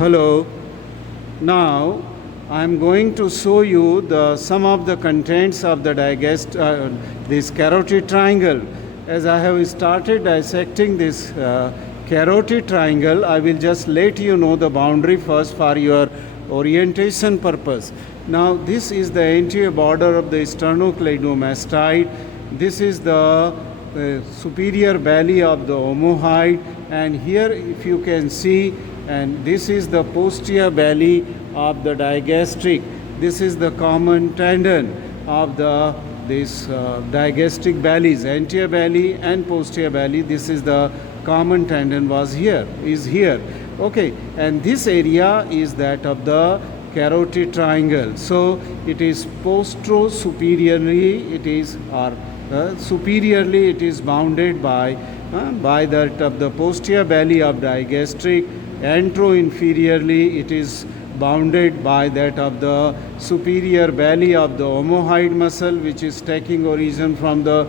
Hello. Now I am going to show you some of the contents of the this carotid triangle. As I have started dissecting this carotid triangle, I will just let you know the boundary first for your orientation purpose. Now this is the anterior border of the sternocleidomastoid. This is the superior belly of the omohyoid, and here if you can see, and this is the posterior belly of the digastric. This is the common tendon of this digastric bellies, anterior belly and posterior belly. This is the common tendon is here. Okay, and this area is that of the carotid triangle. So it is superiorly it is superiorly it is bounded by that of the posterior belly of digastric. Antero-inferiorly it is bounded by that of the superior belly of the omohyoid muscle, which is taking origin from the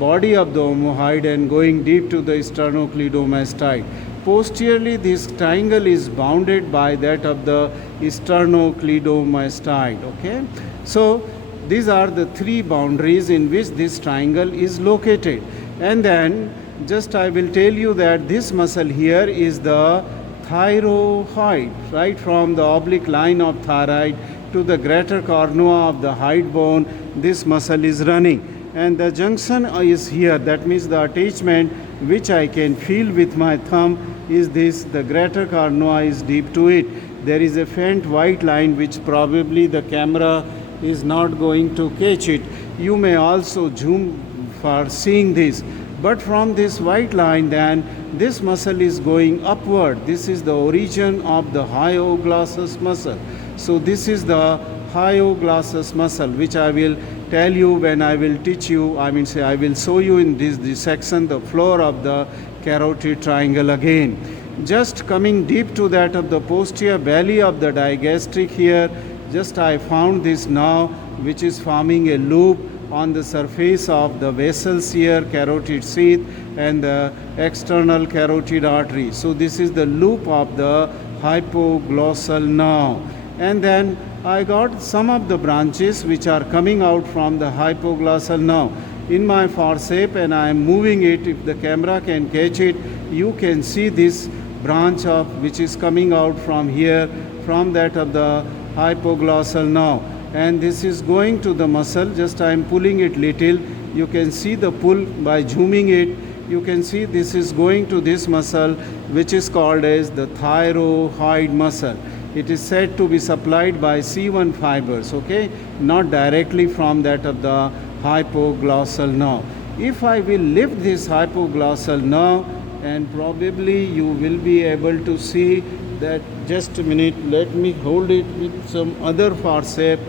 body of the omohyoid and going deep to the sternocleidomastoid. Posteriorly, this triangle is bounded by that of the sternocleidomastoid. Okay, so these are the three boundaries in which this triangle is located. And then just I will tell you that this muscle here is the thyroid, right from the oblique line of thyroid to the greater cornua of the hyoid bone. This muscle is running, and the junction is here. That means the attachment which I can feel with my thumb is this. The greater cornua is deep to it. There is a faint white line which probably the camera is not going to catch it. You may also zoom for seeing this. But from this white line, then this muscle is going upward. This is the origin of the hyoglossus muscle. So this is the hyoglossus muscle, which I will tell you when I will teach you. I will show you in this section the floor of the carotid triangle again. Just coming deep to that of the posterior belly of the digastric here, just I found this now, which is forming a loop on the surface of the vessels here, carotid sheath, and the external carotid artery. So this is the loop of the hypoglossal nerve. And then I got some of the branches which are coming out from the hypoglossal nerve in my forceps, and I am moving it. If the camera can catch it, you can see this branch which is coming out from here, from that of the hypoglossal nerve. And this is going to the muscle. Just I am pulling it little. You can see the pull by zooming it. You can see this is going to this muscle, which is called as the thyroid muscle. It is said to be supplied by C1 fibers, okay, not directly from that of the hypoglossal nerve. If I will lift this hypoglossal nerve, and probably you will be able to see that. Just a minute, let me hold it with some other forceps.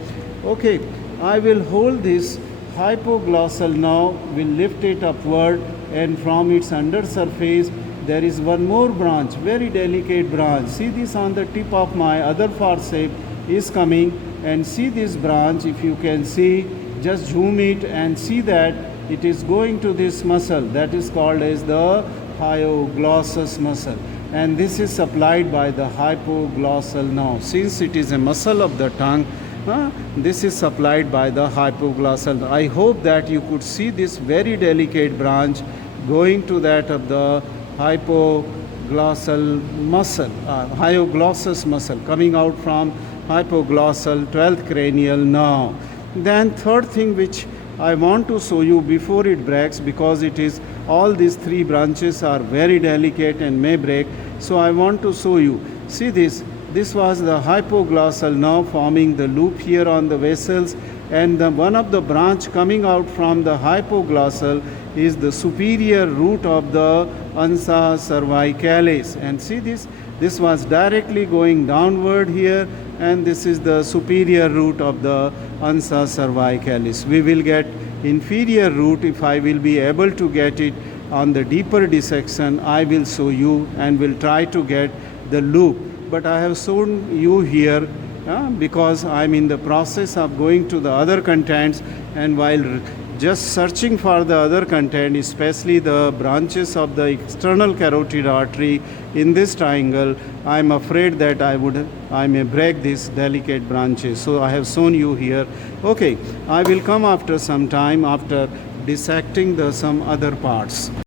Okay, I will hold this hypoglossal nerve, will lift it upward, and from its under surface there is one more branch, very delicate branch. See this on the tip of my other forceps is coming, and see this branch. If you can see, just zoom it and see that it is going to this muscle that is called as the hyoglossus muscle, and this is supplied by the hypoglossal nerve. Since it is a muscle of the tongue, this is supplied by the hypoglossal nerve. I hope that you could see this very delicate branch going to that of the hypoglossal muscle, hyoglossus muscle, coming out from hypoglossal 12th cranial nerve. Then third thing which I want to show you before it breaks, because it is all these three branches are very delicate and may break. So I want to show you. See this. This was the hypoglossal nerve forming the loop here on the vessels, and one of the branch coming out from the hypoglossal is the superior root of the ansa cervicalis. And see this. This was directly going downward here, and this is the superior root of the ansa cervicalis. We will get inferior root if I will be able to get it on the deeper dissection. I will show you and will try to get the loop. But I have shown you here because I am in the process of going to the other contents, and while just searching for the other content, especially the branches of the external carotid artery in this triangle, I am afraid that I may break these delicate branches. So I have shown you here. Okay, I will come after some time after dissecting the some other parts.